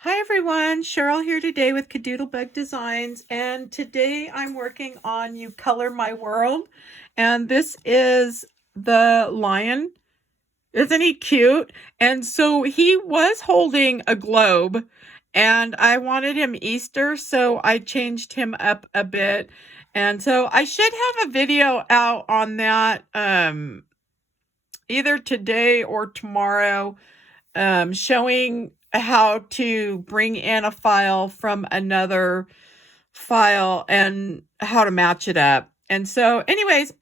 Hi everyone, Cheryl here today with KaDoodle Bug Designs, and today I'm working on You Color My World, and this is the lion. Isn't he cute? And so he was holding a globe, and I wanted him Easter, so I changed him up a bit, and so I should have a video out on that either today or tomorrow, showing how to bring in a file from another file and how to match it up. And so anyways,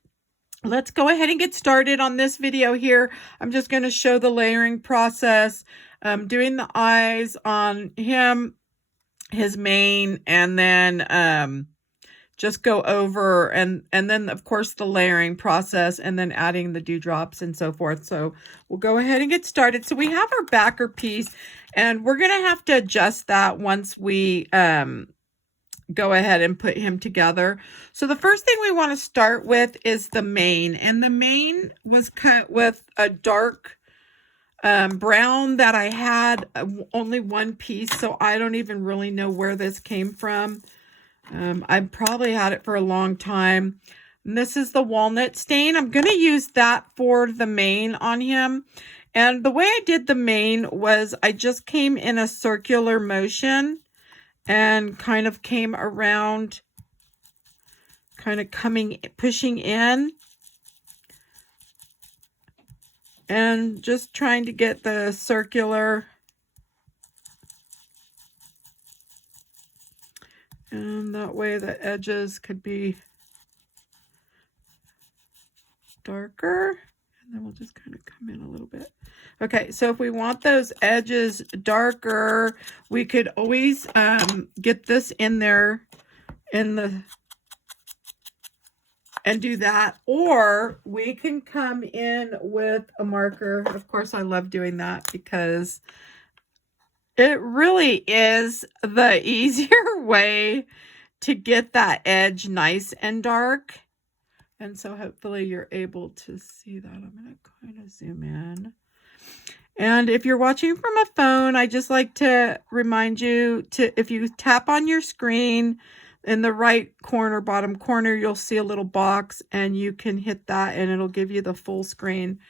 let's go ahead and get started on this video here. I'm just going to show the layering process, doing the eyes on him, his mane, and then just go over and then of course the layering process, and then adding the dewdrops and so forth. So we'll go ahead and get started. So we have our backer piece, and we're gonna have to adjust that once we go ahead and put him together. So the first thing we want to start with is the mane, and the mane was cut with a dark brown that I had only one piece, so I don't even really know where this came from. I've probably had it for a long time. And this is the walnut stain. I'm going to use that for the mane on him. And the way I did the mane was I just came in a circular motion and kind of came around, kind of pushing in, and just trying to get the circular. And that way the edges could be darker. And then we'll just kind of come in a little bit. Okay, so if we want those edges darker, we could always get this in there and do that. Or we can come in with a marker. Of course, I love doing that because it really is the easier way to get that edge nice and dark. And so hopefully you're able to see that. I'm going to kind of zoom in. And if you're watching from a phone, I just like to remind you to, if you tap on your screen in the right corner, bottom corner, you'll see a little box, and you can hit that and it'll give you the full screen.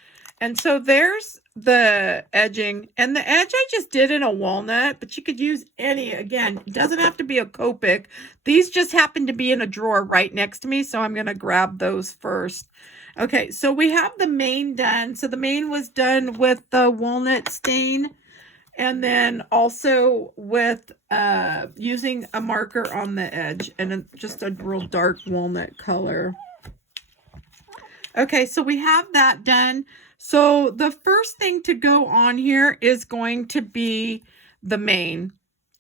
And so there's the edging, and the edge I just did in a walnut, but you could use any. Again, it doesn't have to be a copic. These just happen to be in a drawer right next to me, so I'm going to grab those first. Okay, so we have the mane done. So the mane was done with the walnut stain, and then also with using a marker on the edge, and just a real dark walnut color. Okay, so we have that done. So the first thing to go on here is going to be the mane.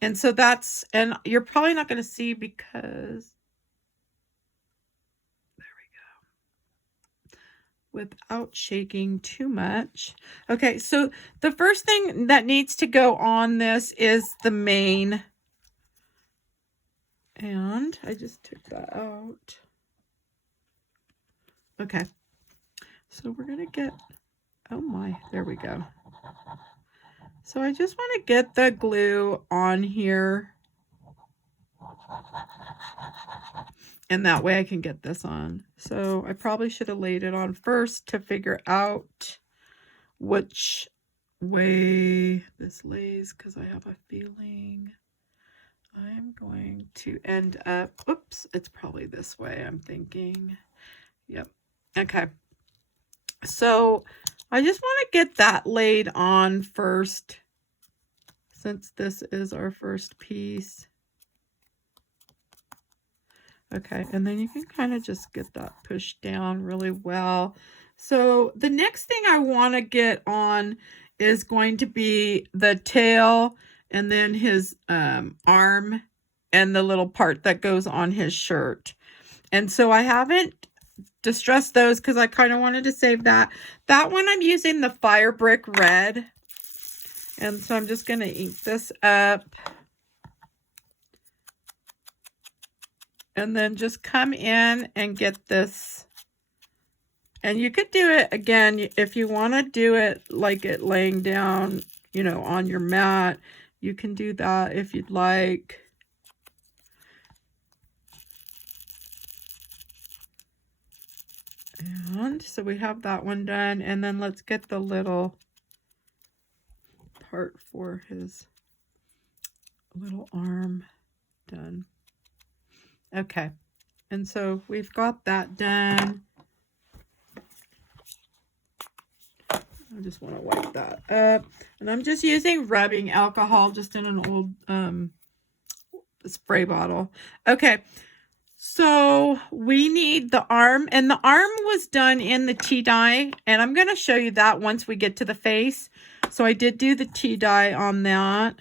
And so that's, and you're probably not going to see because, there we go, without shaking too much. Okay, so the first thing that needs to go on this is the mane. And I just took that out. Okay, so we're going to get, oh my, there we go. So I just want to get the glue on here, and that way I can get this on. So I probably should have laid it on first to figure out which way this lays, because I have a feeling I'm going to end up, oops, it's probably this way, I'm thinking. Yep. Okay. So I just want to get that laid on first, since this is our first piece. Okay, and then you can kind of just get that pushed down really well. So the next thing I want to get on is going to be the tail, and then his arm, and the little part that goes on his shirt. And so I haven't distressed those because I kind of wanted to save that. That one I'm using the fire brick red. And so I'm just going to ink this up. And then just come in and get this. And you could do it again if you want to do it like it laying down, you know, on your mat. You can do that if you'd like. And so we have that one done, and then let's get the little part for his little arm done. Okay, and so we've got that done. I just want to wipe that up, and I'm just using rubbing alcohol just in an old spray bottle. Okay, so we need the arm, and the arm was done in the tea dye, and I'm going to show you that once we get to the face. So I did do the tea dye on that,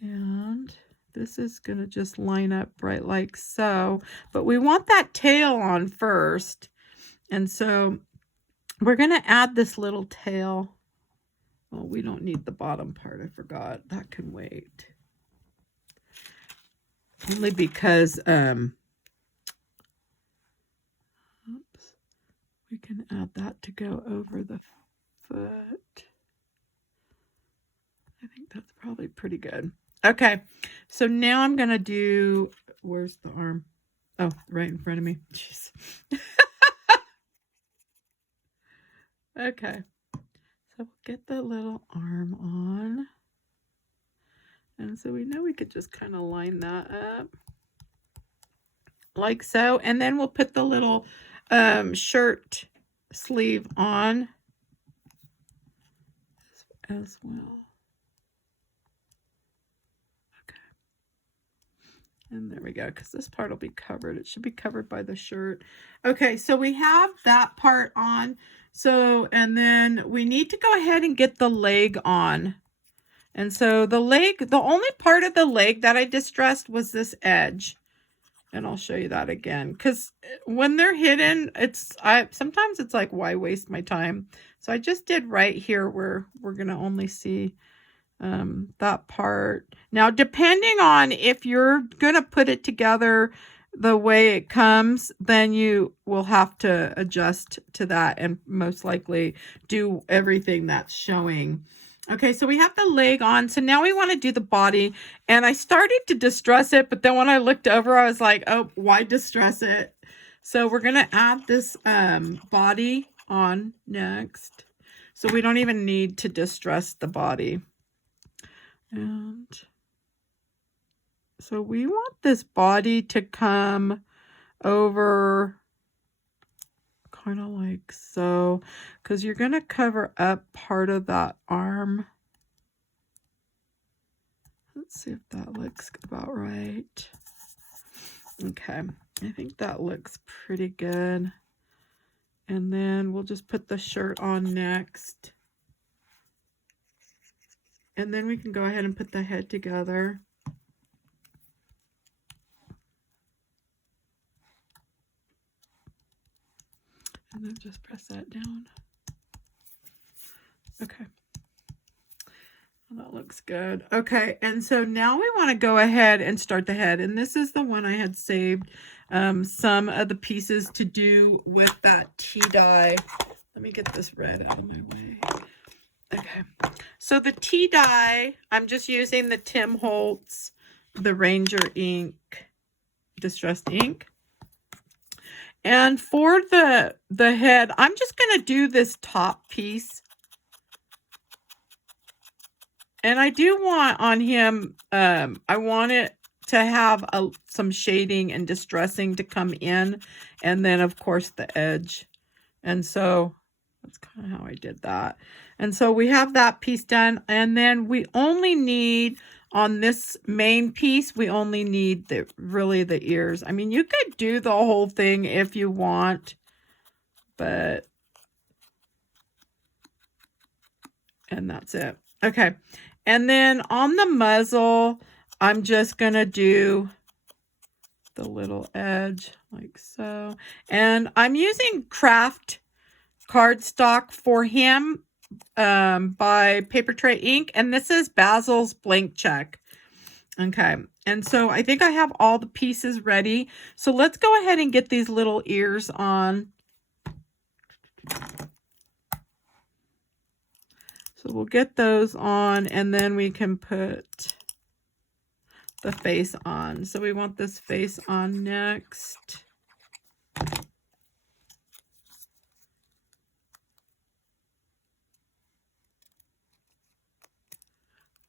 and this is going to just line up right like so, but we want that tail on first, and so we're going to add this little tail. Oh, we don't need the bottom part. I forgot. That can wait. Only because we can add that to go over the foot. I think that's probably pretty good. Okay, so now I'm going to do, where's the arm? Oh, right in front of me. Jeez. Okay, so we'll get the little arm on. And so we know we could just kind of line that up like so. And then we'll put the little shirt sleeve on as well. Okay. And there we go, because this part will be covered. It should be covered by the shirt. Okay, so we have that part on. So, and then we need to go ahead and get the leg on. And so the leg, the only part of the leg that I distressed was this edge. And I'll show you that again, because when they're hidden, sometimes it's like, why waste my time? So I just did right here where we're going to only see that part. Now, depending on if you're going to put it together the way it comes, then you will have to adjust to that and most likely do everything that's showing. Okay, so we have the leg on. So now we want to do the body. And I started to distress it, but then when I looked over, I was like, oh, why distress it? So we're going to add this body on next. So we don't even need to distress the body. And so we want this body to come over kind of like so, because you're going to cover up part of that arm. Let's see if that looks about right. Okay, I think that looks pretty good. And then we'll just put the shirt on next. And then we can go ahead and put the head together. And then just press that down. Okay. Well, that looks good. Okay, and so now we want to go ahead and start the head. And this is the one I had saved some of the pieces to do with that tea dye. Let me get this red out of my way. Okay, so the tea dye, I'm just using the Tim Holtz, the Ranger ink, distressed ink. And for the head, I'm just going to do this top piece. And I do want on him, I want it to have some shading and distressing to come in. And then, of course, the edge. And so that's kind of how I did that. And so we have that piece done. And then we only need, on this main piece, we only need really the ears. I mean, you could do the whole thing if you want, but, and that's it. Okay. And then on the muzzle, I'm just going to do the little edge like so. And I'm using Kraft cardstock for him by Paper Tray Ink. And this is Basil's Blank Check. Okay. And so I think I have all the pieces ready. So let's go ahead and get these little ears on. So we'll get those on, and then we can put the face on. So we want this face on next.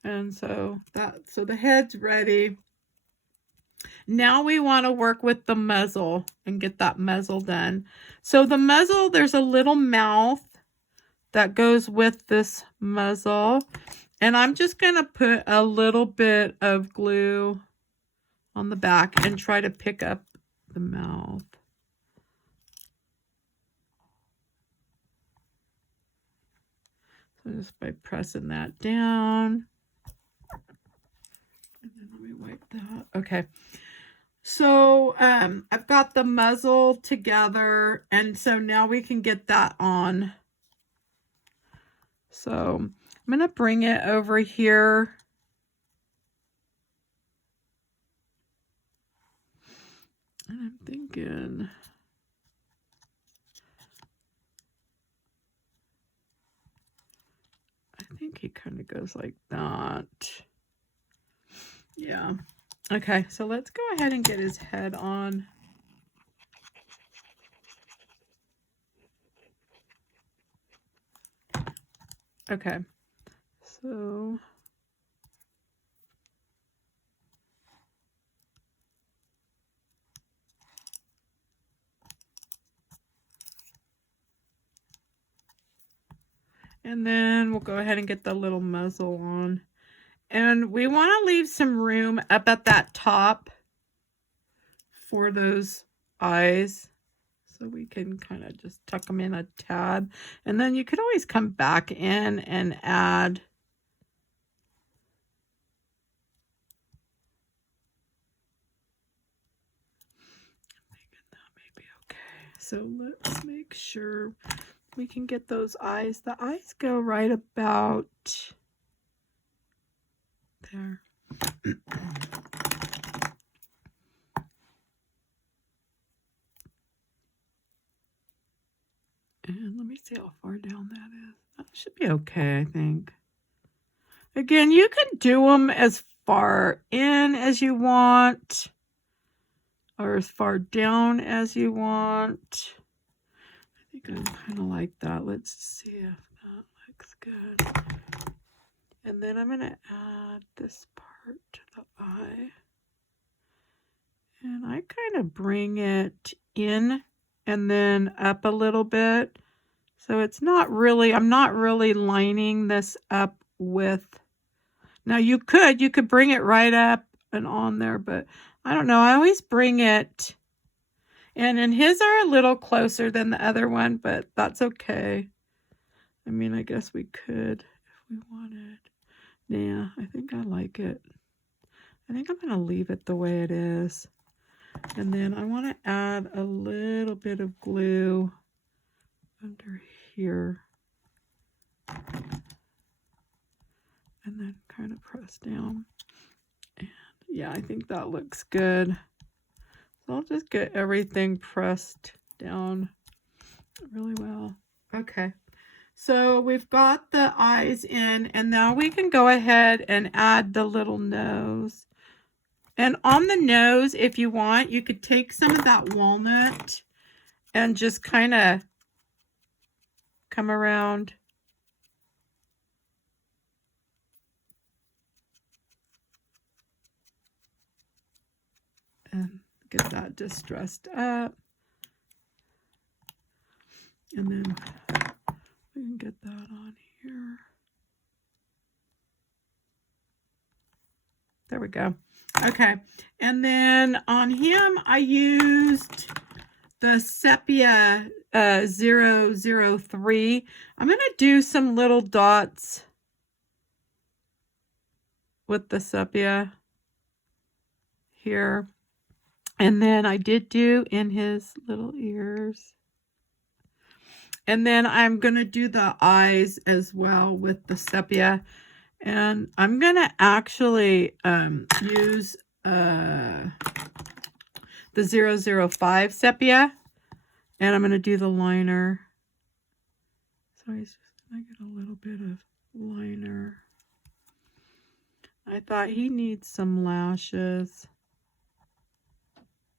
And so the head's ready. Now we want to work with the muzzle and get that muzzle done. So the muzzle, there's a little mouth that goes with this muzzle. And I'm just going to put a little bit of glue on the back and try to pick up the mouth. So just by pressing that down. And then let me wipe that. Okay. So I've got the muzzle together, and so now we can get that on. So I'm going to bring it over here. And I'm thinking, I think he kind of goes like that. Yeah. Okay, so let's go ahead and get his head on. Okay, so and then we'll go ahead and get the little muzzle on. And we want to leave some room up at that top for those eyes. So we can kind of just tuck them in a tad. And then you could always come back in and add I'm thinking that may be okay. So let's make sure we can get those eyes. The eyes go right about there. And let me see how far down that is. That should be okay, I think. Again, you can do them as far in as you want or as far down as you want. I think I kind of like that. Let's see if that looks good. And then I'm going to add this part to the eye. And I kind of bring it in and then up a little bit. So it's not really, I'm not really lining this up with, now you could bring it right up and on there, but I don't know. I always bring it, and his are a little closer than the other one, but that's okay. I mean, I guess we could if we wanted. Yeah, I think I like it. I think I'm going to leave it the way it is. And then I want to add a little bit of glue under here. And then kind of press down. And yeah, I think that looks good. So I'll just get everything pressed down really well. Okay. So we've got the eyes in, and now we can go ahead and add the little nose. And on the nose, if you want, you could take some of that walnut and just kind of come around. And get that just dressed up. And then we can get that on here. There we go. Okay. And then on him, I used the sepia 003. I'm going to do some little dots with the sepia here. And then I did do in his little ears. And then I'm going to do the eyes as well with the sepia. And I'm going to actually use the 005 sepia. And I'm going to do the liner. So I just I get a little bit of liner. I thought he needs some lashes.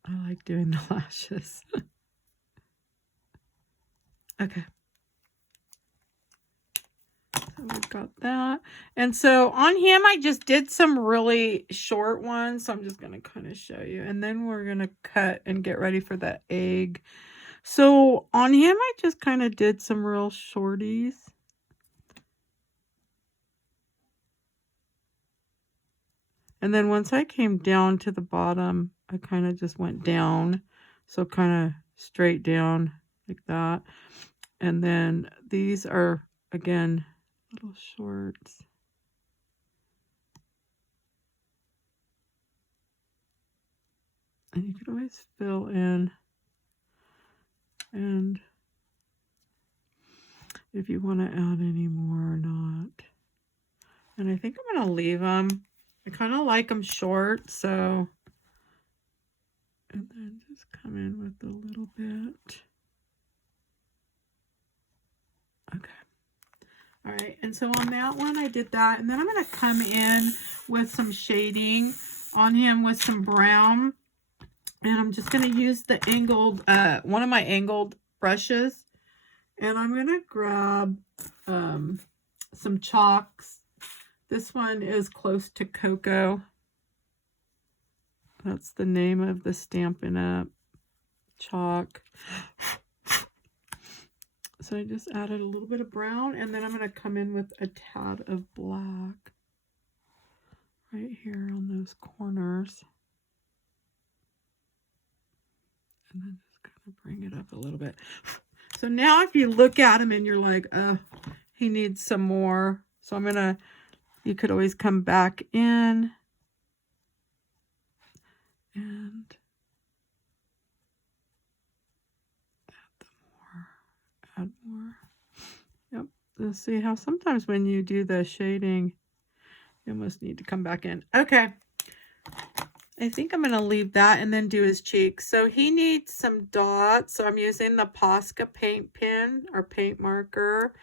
I like doing the lashes. Okay. So we've got that. And so on him, I just did some really short ones. So I'm just going to kind of show you. And then we're going to cut and get ready for the egg. So on him, I just kind of did some real shorties. And then once I came down to the bottom, I kind of just went down. So kind of straight down like that. And then these are, again, little shorts. And you can always fill in. And if you want to add any more or not. And I think I'm going to leave them. I kind of like them short, so. And then just come in with a little bit. Okay. All right, and so on that one, I did that. And then I'm going to come in with some shading on him with some brown. And I'm just going to use the angled, one of my angled brushes. And I'm going to grab some chalks. This one is Close to Cocoa. That's the name of the Stampin' Up! Chalk. So I just added a little bit of brown, and then I'm going to come in with a tad of black right here on those corners. And then just kind of bring it up a little bit. So now if you look at him and you're like, oh, he needs some more. So I'm going to, you could always come back in and add more. Yep. Let's see how sometimes when you do the shading, you almost need to come back in. Okay. I think I'm going to leave that and then do his cheeks. So he needs some dots. So I'm using the Posca paint pen or paint marker.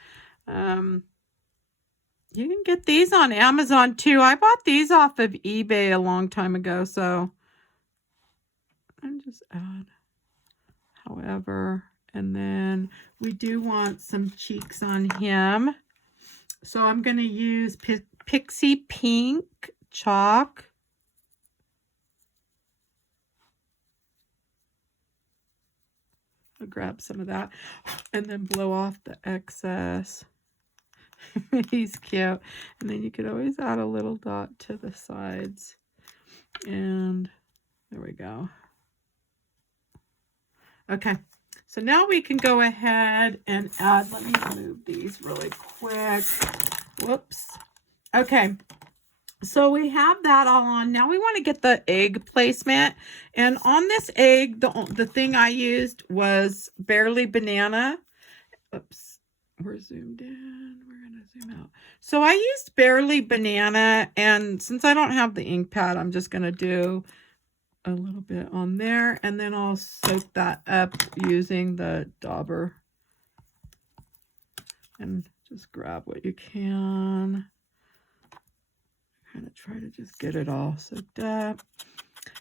You can get these on Amazon too. I bought these off of eBay a long time ago. So I'm just add however. And then we do want some cheeks on him. So I'm going to use Pixie Pink chalk. I'll grab some of that and then blow off the excess. He's cute. And then you could always add a little dot to the sides. And there we go. Okay. So now we can go ahead and add, let me move these really quick. Whoops. Okay. So we have that all on. Now we want to get the egg placement. And on this egg, the thing I used was Barely Banana. Oops. We're zoomed in. We're going to zoom out. So I used Barely Banana. And since I don't have the ink pad, I'm just going to do a little bit on there, and then I'll soak that up using the dauber and just grab what you can. Kind of try to just get it all soaked up.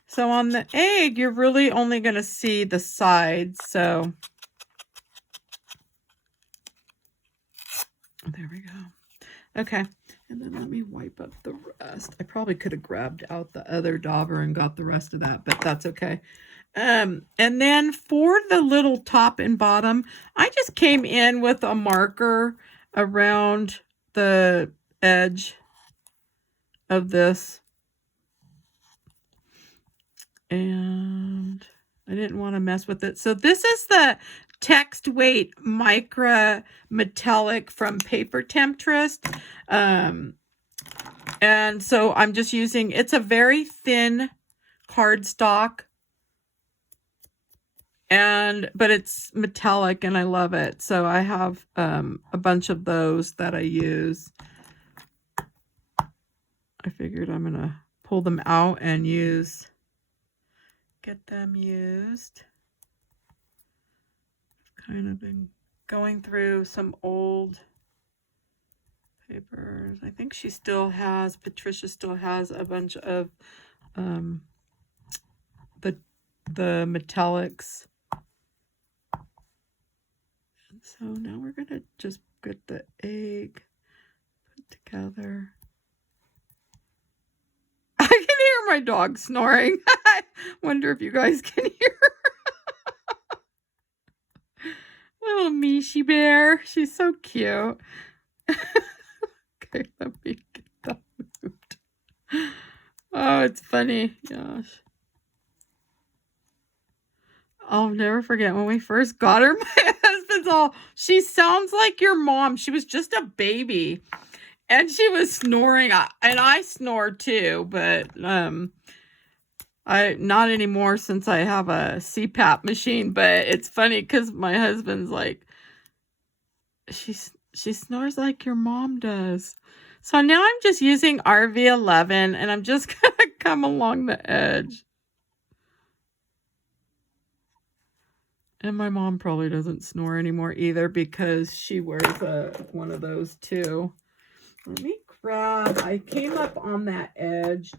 So on the egg, you're really only going to see the sides. So there we go. Okay. And then let me wipe up the rest. I probably could have grabbed out the other dauber and got the rest of that, but that's okay. And then for the little top and bottom, I just came in with a marker around the edge of this. And I didn't want to mess with it. So this is the Text Weight Micra Metallic from Paper Temptress. And so I'm just using, it's a very thin cardstock. But it's metallic and I love it. So I have a bunch of those that I use. I figured I'm going to pull them out and get them used. Kind of been going through some old papers. I think she still has, Patricia still has a bunch of the metallics. And so now we're going to just get the egg put together. I can hear my dog snoring. I wonder if you guys can hear her. Little Mishi bear. She's so cute. Okay, let me get that moved. Oh, it's funny. Gosh. I'll never forget when we first got her. My husband's all, she sounds like your mom. She was just a baby. And she was snoring. And I snore too, but I not anymore since I have a CPAP machine. But it's funny because my husband's like, she snores like your mom does. So now I'm just using RV11 and I'm just going to come along the edge. And my mom probably doesn't snore anymore either because she wears one of those too. Let me grab, I came up on that edge.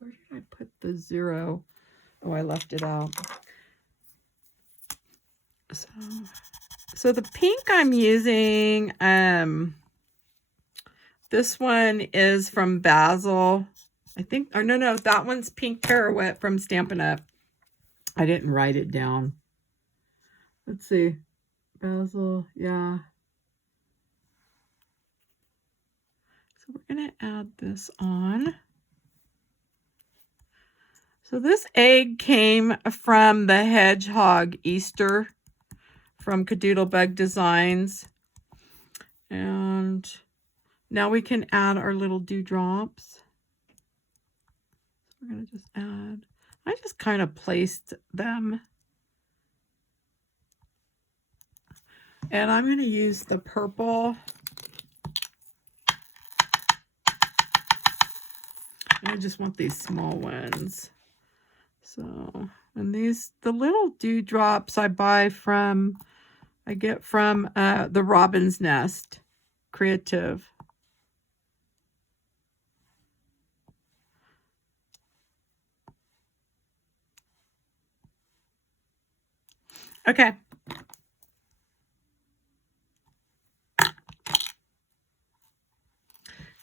Where did I put the 0? Oh, I left it out. So the pink I'm using, this one is from Bazzill. I think, or no, that one's pink pirouette from Stampin' Up. I didn't write it down. Let's see. Bazzill, yeah. So we're going to add this on. So this egg came from the Hedgehog Easter from KaDoodle Bug Designs. And now we can add our little dewdrops. We're going to just add, I just kind of placed them. And I'm going to use the purple. I just want these small ones. So, and these, the little dewdrops I get from the Robin's Nest Creative. Okay.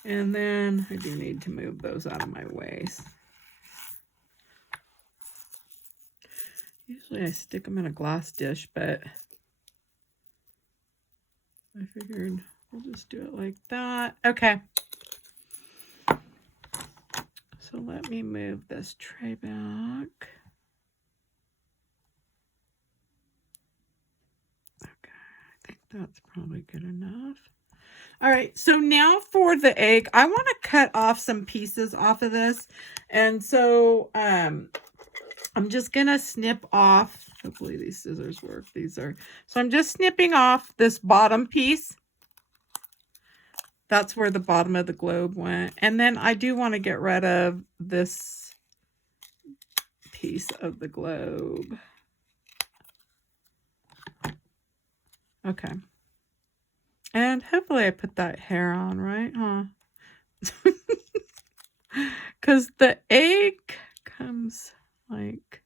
And then I do need to move those out of my way. Usually I stick them in a glass dish, but I figured we'll just do it like that. Okay. So let me move this tray back. Okay, I think that's probably good enough. All right, so now for the egg, I want to cut off some pieces off of this. And so I'm just going to snip off, hopefully these scissors work. So I'm just snipping off this bottom piece. That's where the bottom of the globe went. And then I do want to get rid of this piece of the globe. Okay. And hopefully I put that hair on, right? Huh? Because the egg comes like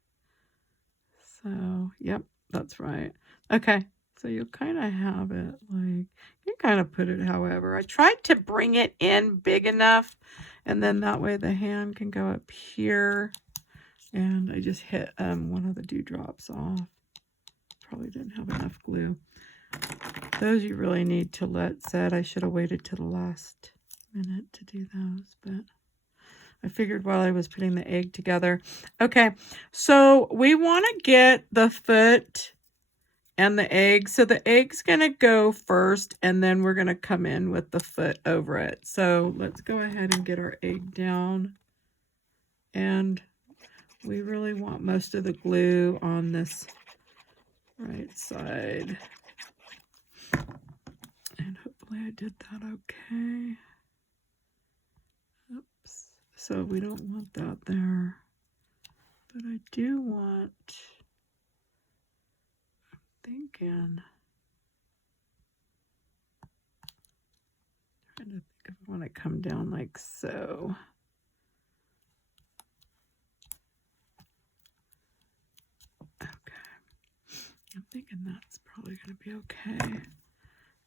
so. Yep, that's right. Okay. So you'll kind of have it like, you kind of put it however. I tried to bring it in big enough, and then that way the hand can go up here. And I just hit one of the dewdrops off. Probably didn't have enough glue. Those you really need to let set. I should have waited to the last minute to do those, but I figured while I was putting the egg together. Okay, so we want to get the foot and the egg. So the egg's going to go first, and then we're going to come in with the foot over it. So let's go ahead and get our egg down. And we really want most of the glue on this right side. And hopefully I did that okay. Oops. So we don't want that there. But I do want, I'm thinking, trying to think if I want to come down like so. I'm thinking that's probably going to be okay.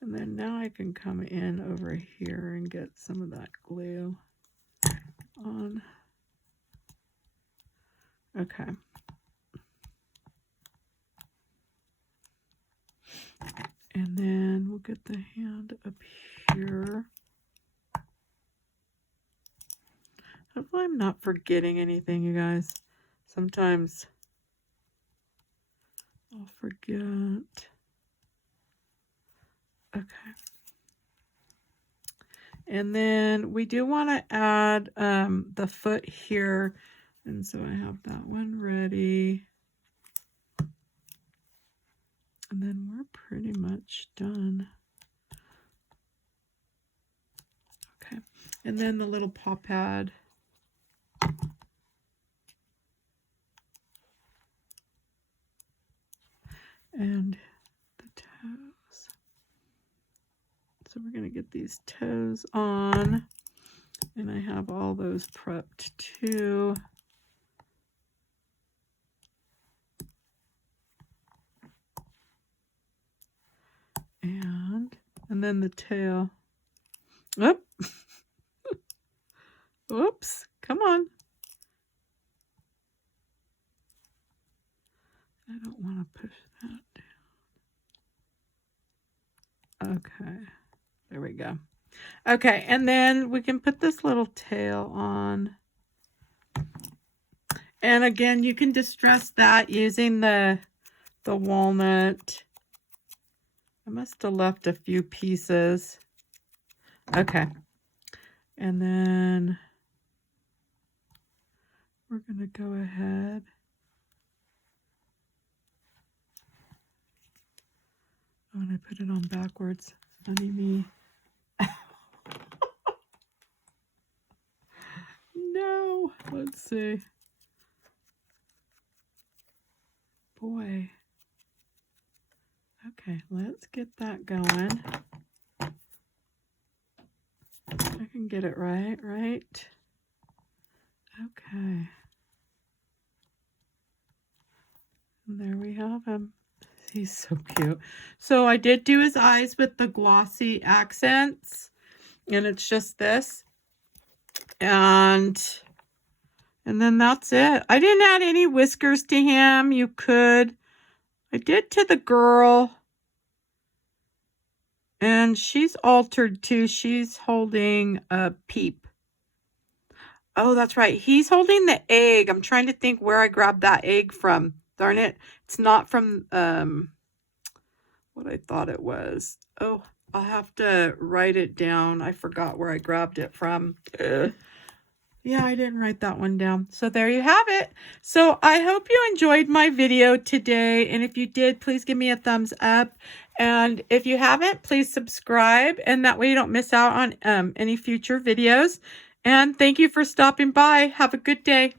And then now I can come in over here and get some of that glue on. Okay. And then we'll get the hand up here. Hopefully I'm not forgetting anything, you guys. Sometimes I'll forget. Okay. And then we do want to add the foot here. And so I have that one ready. And then we're pretty much done. Okay. And then the little paw pad. And the toes. So we're going to get these toes on. And I have all those prepped too. And then the tail. Oh. Oops. Come on. I don't want to push that down. Okay. There we go. Okay, and then we can put this little tail on. And again, you can distress that using the walnut. I must have left a few pieces. Okay. And then we're going to go ahead. Oh, and I put it on backwards. Funny me. No. Let's see. Boy. Okay, let's get that going. I can get it right? Okay. And there we have him. He's so cute. So I did do his eyes with the glossy accents. And it's just this. And then that's it. I didn't add any whiskers to him. You could. I did to the girl. And she's altered too. She's holding a peep. Oh, that's right. He's holding the egg. I'm trying to think where I grabbed that egg from. Darn it. It's not from what I thought it was. Oh, I'll have to write it down. I forgot where I grabbed it from. Yeah, I didn't write that one down. So there you have it. So I hope you enjoyed my video today. And if you did, please give me a thumbs up. And if you haven't, please subscribe. And that way you don't miss out on any future videos. And thank you for stopping by. Have a good day.